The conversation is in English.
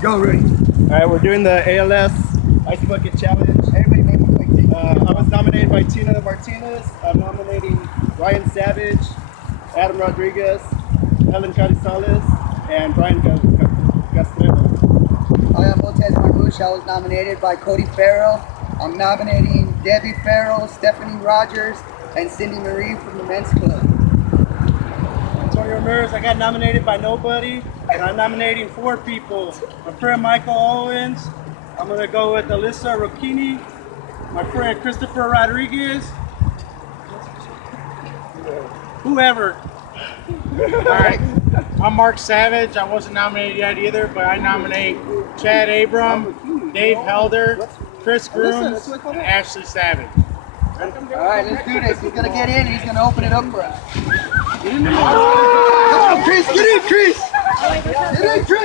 Go, Rudy. All right, we're doing the ALS Ice Bucket Challenge. Everybody make a quick take. I was nominated by Tina Martinez. I'm nominating Ryan Savage, Adam Rodriguez, Helen Carrizales, and Brian Gastrero. I am Montez Marbush. I was nominated by Cody Farrell. I'm nominating Debbie Farrell, Stephanie Rogers, and Cindy Marie from the Men's Club. Antonio Ramirez, I got nominated by nobody, and I'm nominating 4 people. My friend Michael Owens, I'm going to go with Alyssa Rocchini, my friend Christopher Rodriguez, whoever. All right, I'm Mark Savage. I wasn't nominated yet either, but I nominate Chad Abram, Dave Helder, Chris Grooms, and Ashley Savage. All right, let's do this. He's gonna get in. He's gonna open it up for us. Come on, Chris. Get in, Chris. Get in, Chris.